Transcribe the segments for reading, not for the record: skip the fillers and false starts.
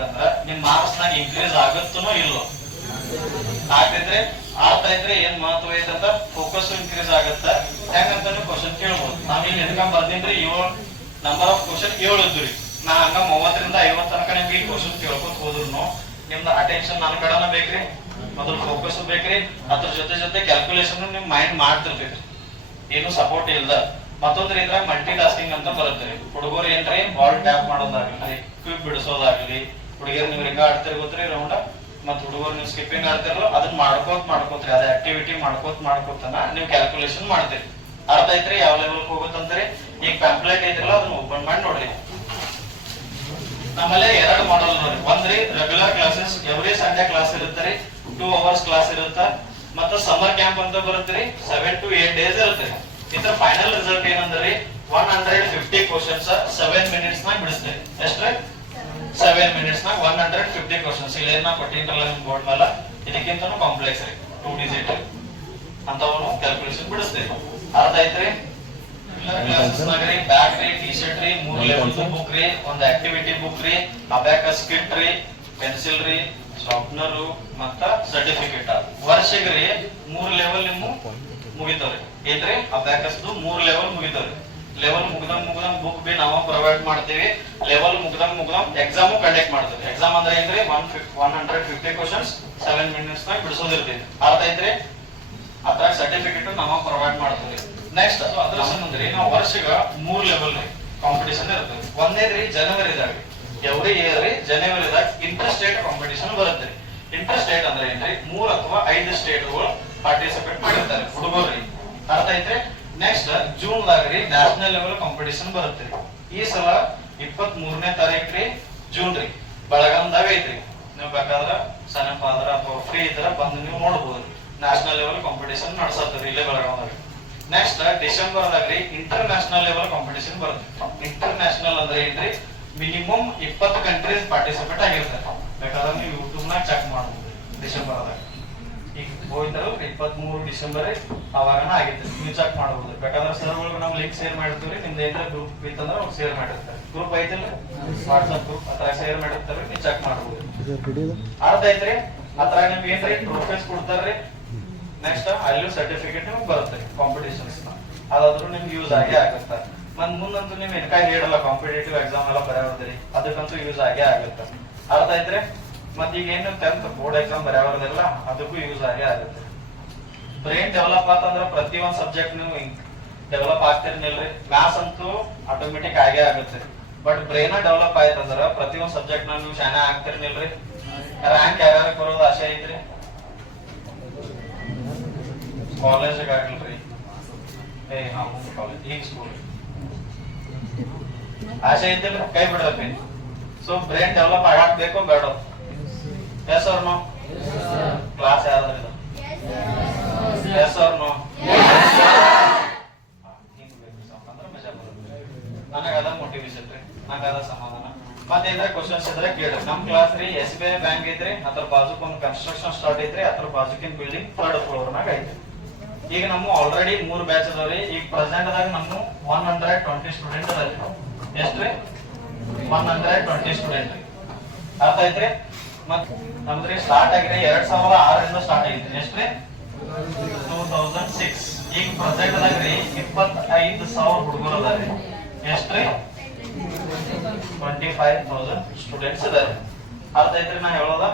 ಆಗಿತ್ತಂದ್ರ ನಿಮ್ ಮಾರ್ಕ್ಸ್ ನಾಗ ಇನ್ಕ್ರೀಸ್ ಆಗುತ್ತನೋ ಇಲ್ಲೋ ಆಗ್ತಿದ್ರೆ ಅರ್ಥ ಐತ್ರಿ ಏನ್ ಮಹತ್ವ ಐತಂತ ಫೋಕಸ್ ಇನ್ಕ್ರೀಸ್ ಆಗತ್ತ ಹೆಂಗಂತಾನು ಕ್ವಶನ್ ಕೇಳ್ಬೋದು. ನಾವ್ ಇಲ್ಲಿ ಎನ್ಕಮ್ ಬರ್ದಿನ್ರಿ 7 ನಂಬರ್ ಆಫ್ ಕ್ವಶನ್ 7 ಇದ್ರಿ. ನಾ ಹಂಗ 30 ರಿಂದ 50 ತನಕ ನಿಮ್ಗೆ ಈ ಕ್ವಶನ್ ಕೇಳ್ಕೊತ ಹೋದ್ರು ನಿಮ್ದು ಅಟೆನ್ಷನ್ ನನ್ನ ಕಡೆನ ಬೇಕ್ರಿ, ಮೊದಲು ಫೋಕಸ್ ಬೇಕ್ರಿ, ಅದ್ರ ಜೊತೆ ಕ್ಯಾಲ್ಕುಲೇಷನ್ ನಿಮ್ ಮೈಂಡ್ ಮಾಡ್ತಿರ್ತೈತ್ರಿ, ಏನು ಸಪೋರ್ಟ್ ಇಲ್ದ. ಮತ್ತೊಂದ್ರ ಇದ್ರಾಗ ಮಲ್ಟಿ ಟಾಸ್ಕಿಂಗ್ ಅಂತ ಬರುತ್ತೆ. ಹುಡುಗರು ಏನ್ರಿ ಬಾಲ್ ಟ್ಯಾಪ್ ಮಾಡೋದಾಗ್ಲಿ, ಕ್ವಿಕ್ ಬಿಡಿಸೋದಾಗ್ಲಿ, ಹುಡುಗಿಯರು ನೀವು ರಿಂಗ ಆಡ್ತಿರ್ ಗೊತ್ತ್ರಿ ರೌಂಡ, ಮತ್ ಹುಡುಗರು ನೀವು ಸ್ಕಿಪ್ಪಿಂಗ್ ಆಡ್ತಿರಲ್ಲ, ಅದನ್ನ ಮಾಡ್ಕೋತ್ರಿ, ಅದ ಆಕ್ಟಿವಿಟಿ ಮಾಡ್ಕೋತನ ನೀವು ಕ್ಯಾಲ್ಕುಲೇಷನ್ ಮಾಡ್ತೀರಿ. ಅರ್ಥ ಐತ್ರಿ ಯಾವ ಲೆವೆಲ್ ಹೋಗುತ್ತಂತ್ರಿ. ಈಗ ಪ್ಯಾಂಪ್ಲೆಟ್ ಐತ್ರಲ್ಲ ಅದನ್ನ ಓಪನ್ ಮಾಡಿ ನೋಡ್ರಿ. ನಮ್ಮಲ್ಲಿ 2 ಮಾಡಲ್ ನೋಡ್ರಿ. ಒಂದ್ರಿ regular classes, every Sunday class ಇರುತ್ತರಿ, 2 ಅವರ್ಸ್ ಕ್ಲಾಸ್ ಇರುತ್ತ. ಮತ್ತ ಸಮ್ಮರ್ ಕ್ಯಾಂಪ್ ಅಂತ ಬರುತ್ತ್ರಿ, 7 to 8 days ಇರುತ್ತರಿ. ಇದ್ರ ಫೈನಲ್ ರಿಸಲ್ಟ್ ಏನಂದ್ರಿ 150 ಕ್ವಶನ್ಸ್ 7 ಮಿನಿಟ್ಸ್ ನಾಗ ಬಿಡಿಸ್ತೇವೆ. ಎಷ್ಟ್ರಿ 7 ಮಿನಿಟ್ಸ್ ನಾಗ 150 ಕ್ವಶನ್ಸ್. ಇಲ್ಲಿ ಏನ ಕೊಟ್ಟಿಂಟಲ್ಲ ನಿಮ್ ಬೋರ್ಡ್ ಮೇಲೆ, ಇದಕ್ಕಿಂತನೂ ಕಾಂಪ್ಲೆಕ್ಸ್ ರೀ, 2 ಡಿಜಿಟ್ ಅಂತವನು ಕ್ಯಾಲ್ಕುಲೇಷನ್ ಬಿಡಿಸ್ತೇವೆ. ಅರ್ಥ ಐತ್ರಿ. ಕ್ಲಾಸಸ್ ನಾಗ್ರಿ ಬ್ಯಾಗ್ ರೀ, ಟಿ ಶರ್ಟ್ ರೀ, 3 ಲೆವೆಲ್ ಬುಕ್ ರೀ, ಒಂದು ಆಕ್ಟಿವಿಟಿ ಬುಕ್ ರೀ, ಅಬ್ಯಾಕಸ್ ಕಿಟ್ ರೀ, ಪೆನ್ಸಿಲ್ ರೀ, ಶಾರ್ಪ್ನರ್ ಮತ್ತ ಸರ್ಟಿಫಿಕೇಟ್. ವರ್ಷಗ್ರಿ 3 ಲೆವೆಲ್ ನಿಮ್ಮ ಮುಗಿತಾವ್ರಿ. ಏನ್ರಿ ಅಬ್ಯಾಕಸ್ 3 ಲೆವೆಲ್ ಮುಗಿತಾವ್ರಿ. ಲೆವೆಲ್ ಮುಗ್ದಂಗ್ ಬುಕ್ ಬಿ ನಾವು ಪ್ರೊವೈಡ್ ಮಾಡ್ತೀವಿ. ಲೆವೆಲ್ ಮುಗ್ದಂಗ್ ಎಕ್ಸಾಮು ಕಂಡಕ್ಟ್ ಮಾಡ್ತೀವಿ. ಎಕ್ಸಾಮ್ ಅಂದ್ರೆ ಏನ್ರಿ 150 ಕ್ವಶನ್ಸ್ 7 ಮಿನಿಟ್ಸ್ ನಾಗ ಬಿಡಿಸೋದಿರ್ತೈತಿ. ಅರ್ಥ ಐತ್ರಿ. ಅದ್ರ ಸರ್ಟಿಫಿಕೇಟ್ ನಾವು ಪ್ರೊವೈಡ್ ಮಾಡ್ತೀವಿ. ನೆಕ್ಸ್ಟ್ ಅದ್ರ ಸಂಬಂಧ್ರಿ ನಾವು ವರ್ಷಗ 3 ಲೆವೆಲ್ ಕಾಂಪಿಟೇಷನ್ ಇರ್ತದೆ. ಒಂದೇದ್ರಿ ಜನವರಿದಾಗ, ಎವ್ರಿ ಇಯರ್ ರೀ ಜನವರಿದಾಗ ಇಂಟರ್ ಸ್ಟೇಟ್ ಕಾಂಪಿಟೇಷನ್ ಬರುತ್ತೆ. ಇಂಟರ್ ಸ್ಟೇಟ್ ಅಂದ್ರೆ ಏನ್ರಿ 3 ಅಥವಾ 5 ಸ್ಟೇಟ್ಗಳು ಪಾರ್ಟಿಸಿಪೇಟ್ ಮಾಡಿರ್ತಾರೆ ಹುಡುಗರು. ಅರ್ಥ ಐತ್ರಿ. ನೆಕ್ಸ್ಟ್ ಜೂನ್ ದಾಗ ರೀ ನ್ಯಾಷನಲ್ ಲೆವೆಲ್ ಕಾಂಪಿಟೇಷನ್ ಬರುತ್ತೆ. ಈ ಸಲ 23ನೇ ತಾರೀಕು ರೀ ಜೂನ್ ರೀ ಬೆಳಗಾಂದಾಗ ಐತ್ರಿ. ನೀವು ಬೇಕಾದ್ರ ಸನಪ್ ಆದ್ರ ಅಥವಾ ಫ್ರೀ ಇದ್ರ ಬಂದು ನೀವು ನೋಡಬಹುದು. ನ್ಯಾಷನಲ್ ಲೆವೆಲ್ ಕಾಂಪಿಟೇಷನ್ ನಡ್ಸತ್ತೀರಿ ಇಲ್ಲೇ ಬೆಳಗಾಂದಾಗ. ನೆಕ್ಸ್ಟ್ ಡಿಸೆಂಬರ್ ದಾಗ ರೀ ಇಂಟರ್ ನ್ಯಾಷನಲ್ ಲೆವೆಲ್ ಕಾಂಪಿಟೇಷನ್ ಬರುತ್ತೆ. ಇಂಟರ್ ನ್ಯಾಷನಲ್ ಅಂದ್ರೆ ಏನ್ರಿ ಮಿನಿಮಮ್ 20 ಕಂಟ್ರೀಸ್ ಪಾರ್ಟಿಸಿಪೇಟ್ ಆಗಿರ್ತಾರೆ. ಬೇಕಾದ್ರೆ ನೀವು ಯೂಟ್ಯೂಬ್ ನಾಗ ಚೆಕ್ ಮಾಡಬಹುದು. ಡಿಸೆಂಬರ್ ದಾಗ ಈಗ ಹೋಯ್ತಾರ 23 ಡಿಸೆಂಬರ್ ಅವಾಗನ ಆಗಿತ್ತು, ನೀವು ಚೆಕ್ ಮಾಡಬಹುದು. ಬೇಕಾದ್ರೆ ಸರ್ ಒಳಗೆ ನಾವು ಲಿಂಕ್ ಶೇರ್ ಮಾಡಿರ್ತೀವಿ. ನಿಮ್ದು ಏನಾರ ಗ್ರೂಪ್ ಇತ್ತಂದ್ರೆ ಅವ್ರು ಶೇರ್ ಮಾಡಿರ್ತಾರೆ. ಗ್ರೂಪ್ ಐತಿಲ್ಲ ವಾಟ್ಸ್ಆಪ್ ಗ್ರೂಪ್ ಅದ್ರ ಶೇರ್ ಮಾಡಿರ್ತಾರೆ, ನೀವು ಚೆಕ್ ಮಾಡಬಹುದು. ಅರ್ಥ ಐತ್ರಿ. ಅದ್ರ ನಿಮ್ಗೆ ಏನ್ರಿ ಟ್ರೋಫೀಸ್ ಕೊಡ್ತಾರ್ರಿ. ನೆಕ್ಸ್ಟ್ ಅಲ್ಲೂ ಸರ್ಟಿಫಿಕೇಟ್ ನಿಮ್ಗೆ ಬರುತ್ತೆ ಕಾಂಪಿಟೇಷನ್ಸ್. ಅದಾದ್ರೂ ನಿಮ್ಗೆ ಯೂಸ್ ಆಗೇ ಆಗುತ್ತೆ. ಮುಂದಂತೂ ನಿಮ್ ಎನ್ಕಾಯಿ ಹೇಳಲ್ಲ ಕಾಂಪಿಟೇಟಿವ್ ಎಕ್ಸಾಮ್ ಎಲ್ಲ ಬರೆಯೋದ್ರಿ, ಅದಕ್ಕಂತೂ ಯೂಸ್ ಆಗೇ ಆಗುತ್ತೆ. ಅರ್ಥ ಐತ್ರಿ. ಮತ್ ಈಗ ಏನು 10th ಬೋರ್ಡ್ ಎಕ್ಸಾಮ್ ಬರೆಯೋದಿಲ್ಲ, ಅದಕ್ಕೂ ಯೂಸ್ ಆಗೇ ಆಗುತ್ತೆ. ಬ್ರೈನ್ ಡೆವಲಪ್ ಆತಂದ್ರ ಪ್ರತಿ ಒಂದ್ ಸಬ್ಜೆಕ್ಟ್ ನೀವು ಡೆವಲಪ್ ಆಗ್ತಿರ್ನಿಲ್ರಿ. ಮ್ಯಾಥ್ಸ್ ಅಂತೂ ಆಟೋಮೆಟಿಕ್ ಆಗೇ ಆಗುತ್ತೆ. ಬಟ್ ಬ್ರೈನ್ ಡೆವಲಪ್ ಆಯ್ತಂದ್ರ ಪ್ರತಿ ಒಂದ್ ಸಬ್ಜೆಕ್ಟ್ ನ ನೀವು ಶಾನೆ ಆಗ್ತಿರ್ನಿಲ್ರಿ. ರ್ಯಾಂಕ್ ಯಾರ್ಯಾರ ಬರೋದು ಆಸೆ ಐತ್ರಿ. ಕಾಲೇಜ್ ಆಗ್ಲಿಲ್ರಿ, ಕಾಲೇಜ್ ಈಗ ಸ್ಕೂಲ್ ಆಸೆ ಐತಿಲ್ರಿ, ಕೈ ಬಿಡ್ರಪ್ಪಿ. ಸೊ ಬ್ರೈನ್ ಡೆವಲಪ್ ಆಗಬೇಕು ಬೇಡ? Yes or no? ಕ್ಲಾಸ್ ಯಾವ್ದು? Yes or no? ನನಗ ಅದ ಮೋಟಿವೇಶನ್ ರೀ, ನನಗ ಅದ ಸಮಾಧಾನ. ಮತ್ತೇನ್ರ ಕ್ವಶನ್ಸ್ ಇದ್ರೆ ಕೇಳ್ರಿ. ನಮ್ ಕ್ಲಾಸ್ ರೀ SBI ಬ್ಯಾಂಕ್ ಐತ್ರಿ, ಅದ್ರ ಬಾಜುಕ್ ಒಂದು ಕನ್ಸ್ಟ್ರಕ್ಷನ್ ಸ್ಟಾರ್ಟ್ ಐತ್ರಿ. ಅದ್ರ ಬಾಜುಕಿನ ಬಿಲ್ಡಿಂಗ್ 3rd ಫ್ಲೋರ್ ನಾಗ ಐತ್ರಿ. ಈಗ ನಮ್ಮ ಆಲ್ರೆಡಿ 3 ಬ್ಯಾಚ್ ಅದಾವ್ರಿ. ಈಗ ಪ್ರೆಸೆಂಟ್ ದಾಗ ನಮ್ಮ 120 ಸ್ಟೂಡೆಂಟ್ ಅದಾವ್ರಿ. ಎಷ್ಟ್ರಿ 120 ಸ್ಟೂಡೆಂಟ್ ರೀ. ಅರ್ಥ ಐತ್ರಿ. ಮತ್ ನಮ್ದ್ರಿ ಸ್ಟಾರ್ಟ್ ಆಗಿರಿ 2006 ಇಂದ ಸ್ಟಾರ್ಟ್ ಆಗೈತ್ರಿ. ಎಷ್ಟ್ರಿ 2006. ಈಗ ಪ್ರೆಸೆಂಟ್ ದಾಗ ರೀ 25,000 ಹುಡುಗರು ಅದಾರಿ. ಎಷ್ಟ್ರಿ 25,000 ಸ್ಟೂಡೆಂಟ್ಸ್ ಇದಾರೆ. ಅರ್ಥ ಐತ್ರಿ. ನಾ ಹೇಳೋದ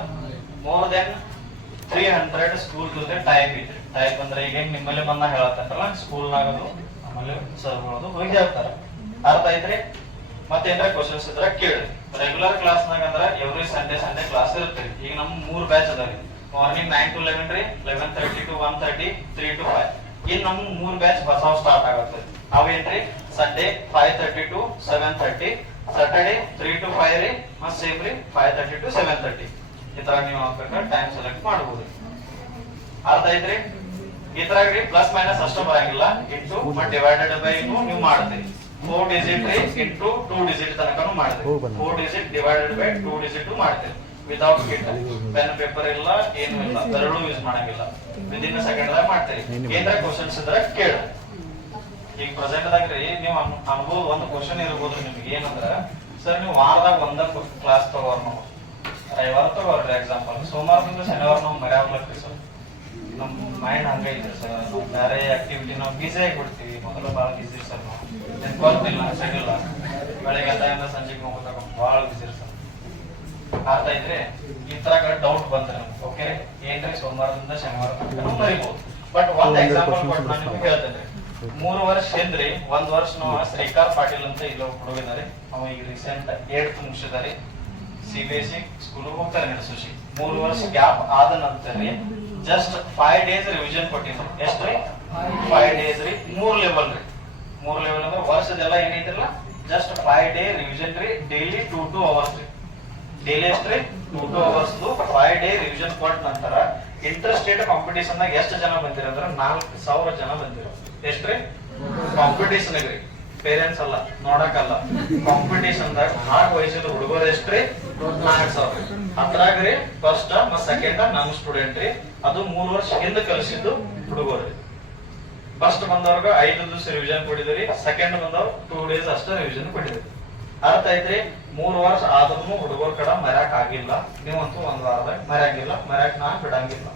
ಮೋರ್ ದೆನ್ 300 ಸ್ಕೂಲ್ ಜೊತೆ ಟೈಪ್ ಐತ್ರಿ. ಟೈಪ್ ಅಂದ್ರೆ ಈಗ ನಿಮ್ಮಲ್ಲಿ ಬಂದ ಹೇಳತ್ತಲ್ಲ ಸ್ಕೂಲ್ ನಾಗದು ಆಮೇಲೆ ಸರ್ಗಳದು ಹೋಗಿ ಹೇಳ್ತಾರ. ಅರ್ಥ ಐತ್ರಿ. ಮತ್ತೇನ್ರ ಕ್ವಶನ್ಸ್ ಇದ್ರ ಕೇಳ್ರಿ. ರೆಗ್ಯುಲರ್ ಕ್ಲಾಸ್ ನಾಗ ಅಂದ್ರ ಎವ್ರಿ ಸಂಡೇ ಕ್ಲಾಸ್ ಇರುತ್ತೆ. ಈಗ ನಮ್ 3 ಬ್ಯಾಚ್ ಅದಾವ್ರಿ. ಮಾರ್ನಿಂಗ್ 9 to 11 ರೀ, 11:30 to 1:30, 3 to 5. ಇನ್ ನಮ್ 3 ಬ್ಯಾಚ್ ಹೊಸ ಸ್ಟಾರ್ಟ್ ಆಗತ್ತೆ. ಅವೇನ್ರಿ ಸಂಡೇ 5:30 to 7:30, ಸಾಟರ್ಡೆ 3 to 5 ರೀ, ಮತ್ ಸೇಮ್ ರೀ 5:30 to 7:30. ಈ ತರ ನೀವು ಹಾಕ್ಬೇಕಾದ್ರೆ ಟೈಮ್ ಸೆಲೆಕ್ಟ್ ಮಾಡಬಹುದು. ಅರ್ಥ ಐತ್ರಿ. ಈ ತರ ಪ್ಲಸ್ ಮೈನಸ್ ಅಷ್ಟು ಬರಂಗಿಲ್ಲ. ಇಂಟು ಮತ್ ಡಿವೈಡೆಡ್ ಬೈ ನೀವು ಮಾಡ್ತೀರಿ. 4 ಡಿಜಿಟ್ ರೀ ಇಂಟು 2 ಡಿಜಿಟ್ ತನಕನು ಮಾಡ್ತೀರಿ. 4 ಡಿಜಿಟ್ ಡಿವೈಡೆಡ್ ಬೈ 2 ಡಿಜಿಟ್ ಮಾಡ್ತೀರಿ. ವಿತೌಟ್ ಕಿಟ್, ಪೆನ್ ಪೇಪರ್ ಇಲ್ಲ, ಏನು ಇಲ್ಲ, ಎರಡೂ ಯೂಸ್ ಮಾಡಂಗಿಲ್ಲ. ವಿದಿನ್ ಸೆಕೆಂಡ್ ದಾಗ ಮಾಡ್ತೀರಿ. ಏನ್ರ ಕ್ವಶನ್ಸ್ ಇದ್ರೆ ಕೇಳಿ. ಈಗ ಪ್ರೆಸೆಂಟ್ ದಾಗ ರೀ ನೀವು ಅನ್ಬೋದು ಒಂದು ಕ್ವಶನ್ ಇರ್ಬೋದು ನಿಮ್ಗೆ. ಏನಂದ್ರ ಸರ್ ನೀವು ವಾರದಾಗ ಒಂದ ಕ್ಲಾಸ್ ತಗೋರ್ ನಾವು ತಗೋರಿ ಎಕ್ಸಾಂಪಲ್ ಸೋಮವಾರದಿಂದ ಶನಿವಾರ ನಾವು ಮರ್ಯಾಗ್ಲತ್ತೀವಿ ಸರ್. ನಮ್ ಮೈಂಡ್ ಹಂಗೈತೆ ಸರ್. ನಾವು ಬೇರೆ ಆಕ್ಟಿವಿಟಿ ನಾವು ಬಿಸಿ ಆಗಿಬಿಡ್ತೀವಿ. ಮೊದಲು ಭಾಳ ಬಿಸಿ ಸರ್. ನಾವು ಗೊತ್ತಿಲ್ಲ ಸಿಗಲ್ಲ. ಬೆಳಗ್ಗೆ ಎದ್ದಾಗಿಂದ ಸಂಜೆಗೆ ಹೋಗೋದಾಗ ಭಾಳ ಬಿಸಿ ಸರ್. ಅರ್ಥ ಐತ್ರಿ. ಈ ತರ ಡೌಟ್ ಬಂದ್ರೆ ನಮ್ಗೆ ಓಕೆ ಏನ್ರಿ ಸೋಮವಾರದಿಂದ ಶನಿವಾರ ನಾವು ಮರಿಬಹುದು. ಬಟ್ ಒಂದ್ ಎಕ್ಸಾಂಪಲ್ ಕೊಟ್ಟು ನಾನು ನಿಮ್ಗೆ ಹೇಳ್ತೇನೆ. 3 ವರ್ಷ ಹಿಂದ್ರಿ 1 ವರ್ಷ ನಾವು ಶ್ರೀಕಾರ್ ಪಾಟೀಲ್ ಅಂತ ಇಲ್ಲ ಹುಡುಗಿದಾರೆ. ಅವ ಈಗ ರೀಸೆಂಟ್ 8th ಮುಗಿಸಿದಾರೆ. CBSE ಸ್ಕೂಲ್ ಹೋಗ್ತಾರೆ ನಡೆಸಿ. 3 ವರ್ಷ ಗ್ಯಾಪ್ ಆದ ನಂತರ ಜಸ್ಟ್ 5 days ರಿವಿಷನ್ ಕೊಟ್ಟಿದ್ರು. ಎಷ್ಟ್ರಿ 5 days ರೀ. 3 ಲೆವೆಲ್ ರೀ. 3 ಲೆವೆಲ್ ಅಂದ್ರೆ ವರ್ಷದೆಲ್ಲ ಏನೈತಿರಲ್ಲ ಜಸ್ಟ್ 5 day ರಿವಿಷನ್ ರೀ. ಡೈಲಿ 2 hours ರೀ. ಡೈಲಿ ಎಷ್ಟ್ರಿ 2 hours 5 day ರಿವಿಷನ್ ಕೊಟ್ಟ ನಂತರ ಇಂಟರ್ ಸ್ಟೇಟ್ ಕಾಂಪಿಟೇಷನ್ ದಾಗ ಎಷ್ಟು ಜನ ಬಂದಿರ ಅಂದ್ರೆ 4000 ಜನ ಬಂದಿರ. ಎಷ್ಟ್ರಿ ಕಾಂಪಿಟೇಷನ್ ರೀ. ಪೇರೆಂಟ್ಸ್ ಅಲ್ಲ ನೋಡಕಲ್ಲ. ಕಾಂಪಿಟೇಷನ್ ದಾಗ ಭಾಗವಹಿಸಿದ ಹುಡುಗರು ಎಷ್ಟ್ರಿ 4000. ಅದ್ರಾಗ್ರಿ ಫಸ್ಟ್ ಮತ್ ಸೆಕೆಂಡ್ ನಮ್ ಸ್ಟೂಡೆಂಟ್ ರೀ. ಅದು 3 ವರ್ಷ ಹಿಂದೆ ಕಲಿಸಿದ್ದು ಹುಡುಗರು. ಫಸ್ಟ್ ಬಂದವ್ರಿಗೆ 5 ದಿವಸ ರಿವಿಷನ್ ಕೊಟ್ಟಿದ್ರಿ. ಸೆಕೆಂಡ್ ಬಂದವ್ರು 2 days ಅಷ್ಟೇ ರಿವಿಷನ್ ಕೊಟ್ಟಿದ್ರಿ. ಅರ್ಥ ಐತ್ರಿ. 3 ವರ್ಷ ಆದ್ರೂ ಹುಡುಗರ ಕಡೆ ಮರ್ಯಾಕ್ ಆಗಿಲ್ಲ. ನೀವಂತೂ 1 ವಾರದಾಗ ಮರ್ಯಾಗಿಲ್ಲ. ಮರ್ಯಾಕ್ ನಾ ಬಿಡಂಗಿಲ್ಲ.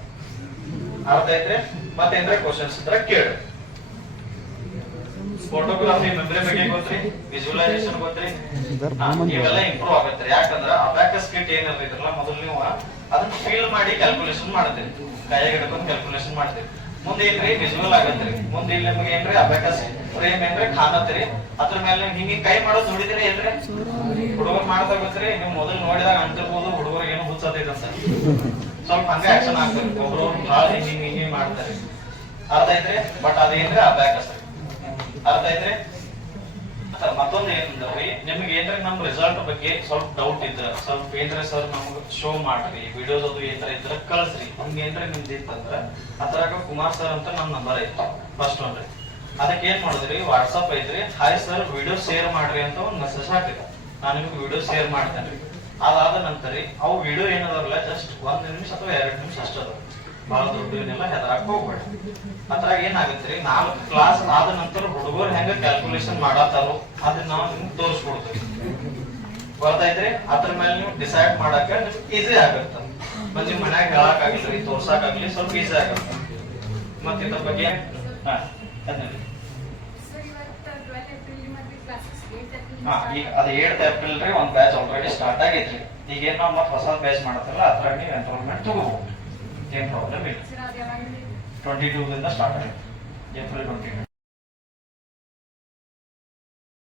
ಅರ್ಥ ಐತ್ರಿ. ಮತ್ತೇನ್ರ ಕ್ವಶನ್ಸ್ ಇದ್ರ ಕೇಳಿ. ಫೋಟೋಗ್ರಾಫಿ ಮೆಮರಿ ಬಗ್ಗೆ ಗೊತ್ತ್ರಿ, ವಿಜುವಲೈಸೇಷನ್ ಗೊತ್ತ್ರಿ. ಇವೆಲ್ಲ ಇಂಪ್ರೂವ್ ಆಗತ್ತೆ. ಯಾಕಂದ್ರ ಅಬ್ಯಾಕಸ್ ಕಿಟ್ ಏನಿರಲ್ಲ ಮೊದಲು ನೀವು ಅದನ್ನ ಫೀಲ್ ಮಾಡಿ ಕ್ಯಾಲ್ಕುಲೇಷನ್ ಮಾಡ್ತೀರಿ. ಕೈಯಾಗ ಹಿಡ್ಕೊಂಡು ಕ್ಯಾಲ್ಕುಲೇಷನ್ ಮಾಡ್ತೀರಿ. ಮುಂದೆ ಏನ್ರಿ ವಿಜುವಲ್ ಆಗತ್ರಿ. ಮುಂದೆ ಇಲ್ಲಿ ನಿಮ್ಗೆ ಏನ್ರಿ ಅಬ್ಯಾಕಸ್ ಫ್ರೇಮ್ ಏನ್ರಿ ಕಾಣತ್ರಿ. ಅದ್ರ ಮೇಲೆ ಹಿಂಗೆ ಕೈ ಮಾಡೋದು ನೋಡಿದ್ರಿ ಏನ್ರಿ ಹುಡುಗರು ಮಾಡ್ತಾ ಗೊತ್ತ್ರಿ. ನೀವು ಮೊದಲು ನೋಡಿದಾಗ ಅಂತಿರ್ಬೋದು ಹುಡುಗರಿಗೆ ಏನು ಹುಚ್ಚತೈತೆ ಅಂತ. ಸ್ವಲ್ಪ ಹಂಗ ಆಕ್ಷನ್ ಆಗ್ತದೆ. ಒಬ್ರು ಭಾಳ ಹಿಂಗೆ ಮಾಡ್ತಾರೆ. ಅರ್ಥ ಐತ್ರಿ. ಬಟ್ ಅದೇನ್ರಿ ಅಬ್ಯಾಕಸ್. ಅರ್ಥ ಐತ್ರಿ. ಮತ್ತೊಂದು ಏನಂದ್ರಿ ನಿಮ್ಗೆ ಏನ್ರಿ ನಮ್ ರಿಸಲ್ಟ್ ಬಗ್ಗೆ ಸ್ವಲ್ಪ ಡೌಟ್ ಇದ್ರ ಸ್ವಲ್ಪ ಏನ್ರಿ ಸರ್ ನಮ್ಗೆ ಶೋ ಮಾಡ್ರಿ ವಿಡಿಯೋಸ್ ಅದು ಏನ್ರ ಇದ್ರ ಕಳ್ಸ್ರಿ. ಹಂಗ ಏನ್ರಿ ನಿಮ್ದು ಇತ್ತಂದ್ರ ಅದ್ರಾಗ ಕುಮಾರ್ ಸರ್ ಅಂತ ನಮ್ ನಂಬರ್ ಐತಿ ಫಸ್ಟ್ ಒನ್ರಿ. ಅದಕ್ಕೆ ಏನ್ ಮಾಡಿದ್ರಿ ವಾಟ್ಸಪ್ ಐತ್ರಿ. ಹಾಯ್ ಸರ್ ವಿಡಿಯೋ ಶೇರ್ ಮಾಡ್ರಿ ಅಂತ ಒಂದ್ ಮೆಸೇಜ್ ಹಾಕಿದ. ನಾನು ನಿಮ್ಗೆ ವಿಡಿಯೋ ಶೇರ್ ಮಾಡ್ತೇನ್ರಿ. ಅದಾದ ನಂತರ ಅವು ವಿಡಿಯೋ ಏನದಲ್ಲ ಜಸ್ಟ್ 1 ನಿಮಿಷ ಅಥವಾ 2 ನಿಮಿಷ ಅಷ್ಟೇ ಅದಾವ. ಬಹಳ ದೊಡ್ಡ ಏನಿಲ್ಲ. ಹೆದರಾಕ್ ಹೋಗ್ಬೇಡಿ. ಅದ್ರಾಗ ಏನಾಗತ್ರಿ 4 ಕ್ಲಾಸ್ ಆದ ನಂತರ ಹುಡುಗರು ಹೆಂಗ ಕ್ಯಾಲ್ಕುಲೇಷನ್ ಮಾಡತ್ತಾರೋ ಅದನ್ನ ನಾವು ನಿಮ್ಗೆ ತೋರಿಸ್ಕೊಡ್ತೀವಿ. ಗೊತ್ತೈತ್ರಿ. ಅದ್ರ ಮೇಲೆ ನೀವು ಡಿಸೈಡ್ ಮಾಡಾಕ ನಿಮ್ಗೆ ಈಸಿ ಆಗತ್ತ. ಮತ್ ನಿಮ್ ಮನ್ಯಾಗ ಹೇಳಕ್ ಆಗಿಲ್ರಿ ತೋರ್ಸಾಕ್ ಆಗ್ಲಿ ಸ್ವಲ್ಪ ಈಸಿ ಆಗತ್ತ. ಮತ್ ಇದ್ರ ಬಗ್ಗೆ ಈಗ ಅದ 8th April ರೀ ಒಂದ್ ಬ್ಯಾಚ್ ಆಲ್ರೆಡಿ ಸ್ಟಾರ್ಟ್ ಆಗೈತ್ರಿ. ಈಗ ಏನ್ ನಾವ್ ಮತ್ ಹೊಸ ಬ್ಯಾಚ್ ಮಾಡತ್ತಲ್ಲ ಅದ್ರಾಗ ನೀವು ಎನ್ರೋಲ್ಮೆಂಟ್ ತಗೋಬಹುದು. ಏನ್ ಪ್ರಾಬ್ಲಮ್ ಇಲ್ಲ. 22 ದಿಂದ ಸ್ಟಾರ್ಟ್ ಆಗಿದೆ. April 22.